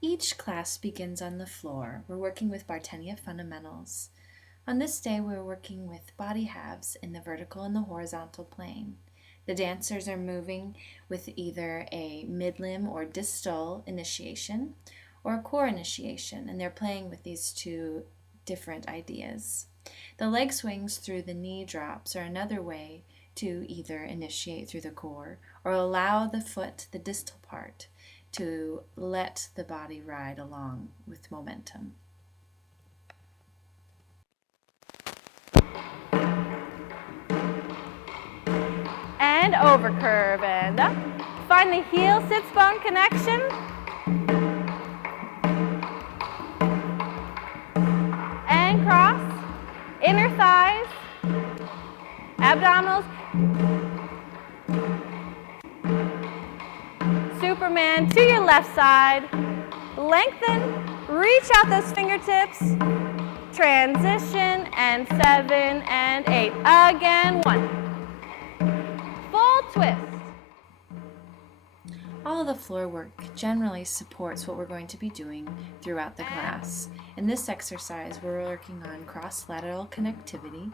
Each class begins on the floor. We're working with Bartenia fundamentals. On this day, we're working with body halves in the vertical and the horizontal plane. The dancers are moving with either a mid-limb or distal initiation or a core initiation, and they're playing with these two different ideas. The leg swings through the knee drops are another way to either initiate through the core or allow the foot, the distal part, to let the body ride along with momentum. And over curve and up. Find the heel sits bone connection. And cross. Inner thighs. Abdominals. Superman to your left side. Lengthen. Reach out those fingertips. Transition. And 7 and 8. Again. 1. Full twist. All of the floor work generally supports what we're going to be doing throughout the class. In this exercise, we're working on cross-lateral connectivity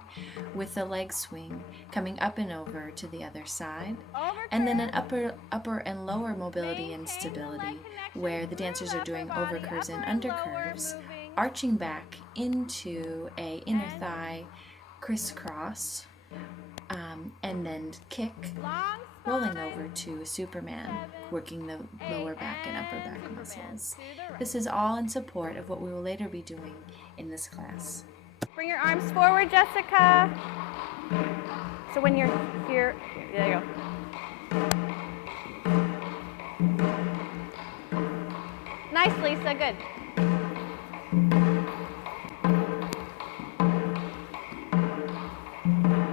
with the leg swing coming up and over to the other side, and then an upper and lower mobility and stability where the dancers are doing over curves and under curves, arching back into a inner thigh crisscross, and then kick, rolling over to a Superman, working the lower back and upper back muscles. This is all in support of what we will later be doing in this class. Bring your arms forward, Jessica. So when you're here, there you go. Nice, Lisa, good.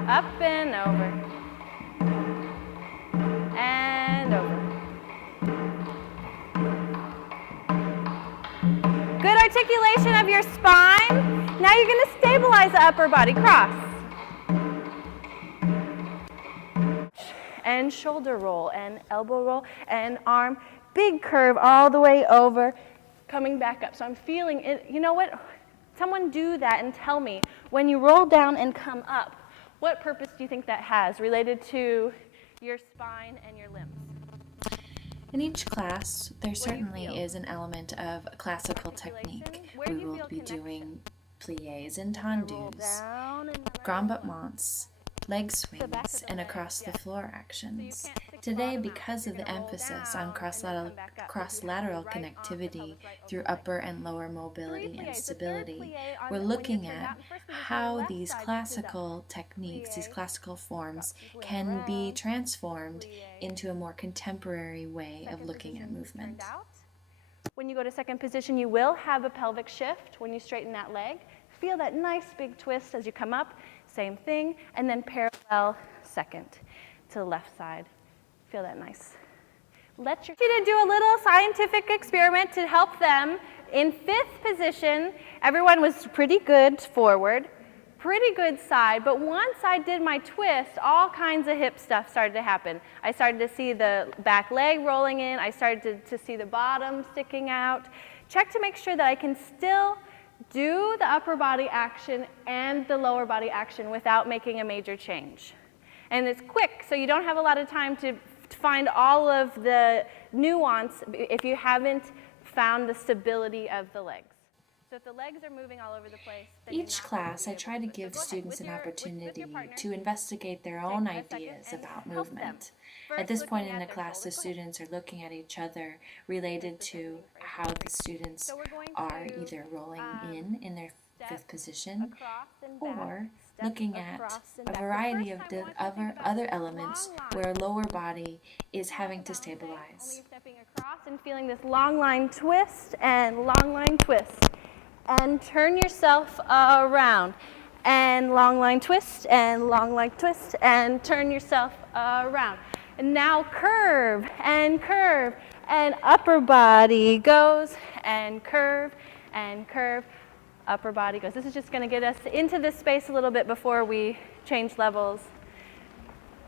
Up and over. And over. Good articulation of your spine. Now you're going to stabilize the upper body. Cross. And shoulder roll, and elbow roll, and arm. Big curve all the way over, coming back up. So I'm feeling it. You know what? Someone do that and tell me, when you roll down and come up, what purpose do you think that has related to your spine and your limbs? In each class, there certainly is an element of classical technique. We will be doing pliés and tendus, grand battements, leg swings, and across the floor actions. Today, because of the emphasis on cross-lateral connectivity through upper and lower mobility and stability, we're looking at how these classical techniques, these classical forms, can be transformed into a more contemporary way of looking at movement. When you go to second position, you will have a pelvic shift when you straighten that leg. Feel that nice big twist as you come up. Same thing, and then parallel second to the left side. Feel that nice. Let your to do a little scientific experiment to help them. In fifth position, everyone was pretty good forward, pretty good side, but once I did my twist, all kinds of hip stuff started to happen. I started to see the back leg rolling in. I started to see the bottom sticking out. Check to make sure that I can still do the upper body action and the lower body action without making a major change. And it's quick, so you don't have a lot of time to find all of the nuance if you haven't found the stability of the legs. So if the legs are moving all over the place, each class, I try to give students an opportunity to investigate their own ideas about movement. At this point in the class, the students are looking at each other related to how the students are either rolling in their fifth position or looking at a variety of other elements where lower body is having to stabilize. Stepping across and feeling this long line twist and long line twist. And turn yourself around. And long line twist and long line twist and turn yourself around. And now curve and upper body goes and curve, upper body goes. This is just going to get us into this space a little bit before we change levels.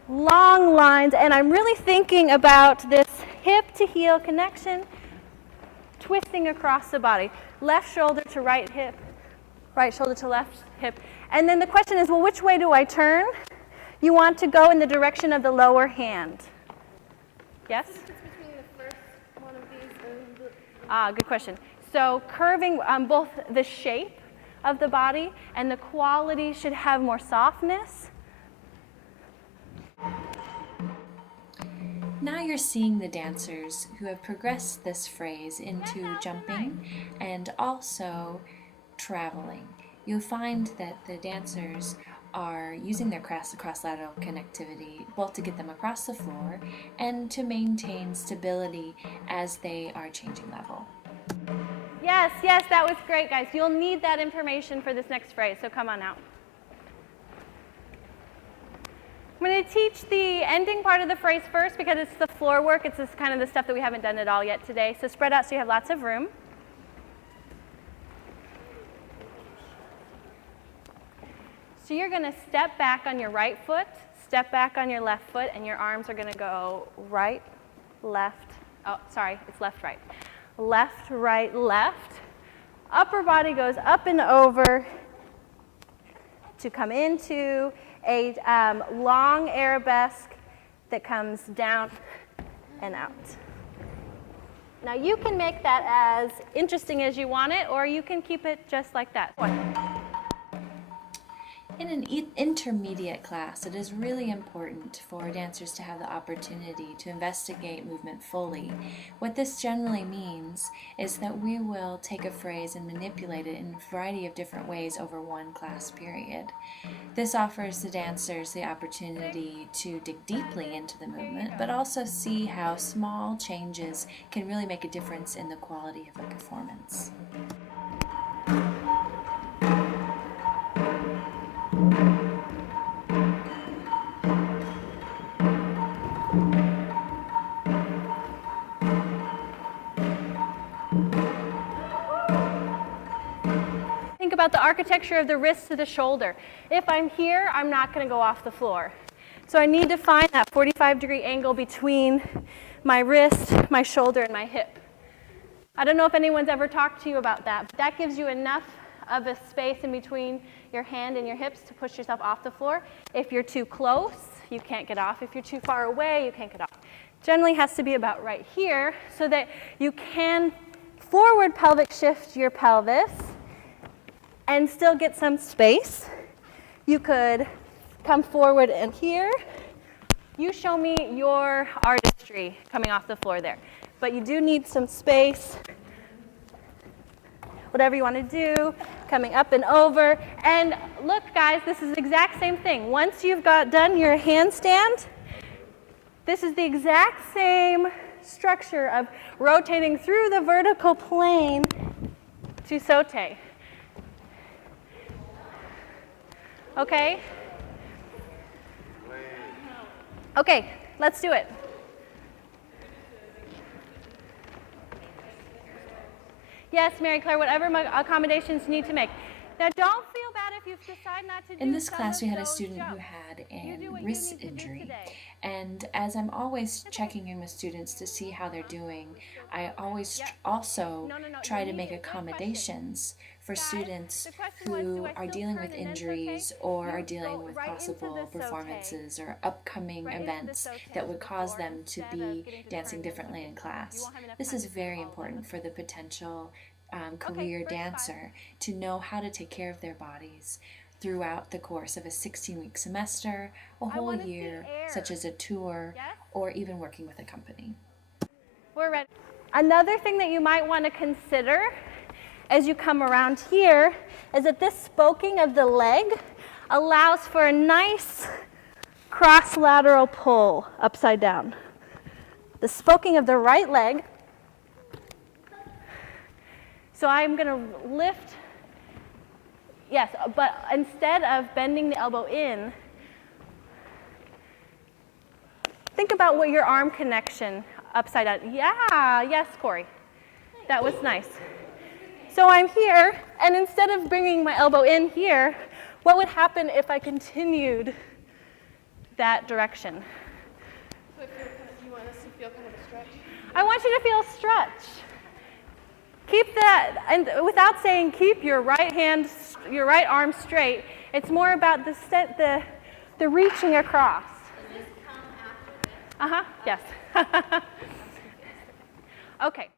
Long lines, and I'm really thinking about this hip to heel connection. twisting across the body. Left shoulder to right hip, right shoulder to left hip. And then the question is, well, which way do I turn? You want to go in the direction of the lower hand. Yes? What's the difference between the first one of these and the... Good question. So curving both the shape of the body and the quality should have more softness. Now you're seeing the dancers who have progressed this phrase into jumping and also traveling. You'll find that the dancers are using their cross-lateral connectivity both to get them across the floor and to maintain stability as they are changing level. Yes, yes, that was great, guys. You'll need that information for this next phrase, so come on out. I'm going to teach the ending part of the phrase first because it's the floor work. It's just kind of the stuff that we haven't done at all yet today. So spread out so you have lots of room. So you're going to step back on your right foot, step back on your left foot, and your arms are going to go right, left. Oh, sorry, it's left, right. Left, right, left. Upper body goes up and over to come into a long arabesque that comes down and out. Now you can make that as interesting as you want it, or you can keep it just like that. In an intermediate class, it is really important for dancers to have the opportunity to investigate movement fully. What this generally means is that we will take a phrase and manipulate it in a variety of different ways over one class period. This offers the dancers the opportunity to dig deeply into the movement, but also see how small changes can really make a difference in the quality of a performance. Think about the architecture of the wrist to the shoulder. If I'm here, I'm not going to go off the floor. So I need to find that 45-degree angle between my wrist, my shoulder, and my hip. I don't know if anyone's ever talked to you about that, but that gives you enough of a space in between your hand and your hips to push yourself off the floor. If you're too close, you can't get off. If you're too far away, you can't get off. Generally has to be about right here so that you can forward pelvic shift your pelvis and still get some space. You could come forward and here. You show me your artistry coming off the floor there. But you do need some space. Whatever you want to do, coming up and over. And look, guys, this is the exact same thing. Once you've got done your handstand, this is the exact same structure of rotating through the vertical plane to saute. Okay? Okay, let's do it. Yes, Mary Claire, whatever accommodations you need to make. Now, don't feel bad if you decide not to do In this some class, of we had a those student who jumps. had You do a what you wrist need to do injury. today. And as I'm always checking in with students to see how they're doing, I always also try to make accommodations for students who are dealing with injuries or are dealing with possible performances or upcoming events that would cause them to be dancing differently in class. This is very important for the potential career dancer to know how to take care of their bodies throughout the course of a 16-week semester, a whole year, such as a tour, or even working with a company. We're ready. Another thing that you might want to consider as you come around here is that this spoking of the leg allows for a nice cross-lateral pull upside down. The spoking of the right leg. So I'm going to lift. Yes, but instead of bending the elbow in, think about what your arm connection upside down. Yeah, yes, Corey. That was nice. So I'm here, and instead of bringing my elbow in here, what would happen if I continued that direction? So if you want us to feel kind of a stretch? I want you to feel a stretch. that, and without saying keep your right arm straight, it's more about the reaching across. Does this come after this? Yes. Okay.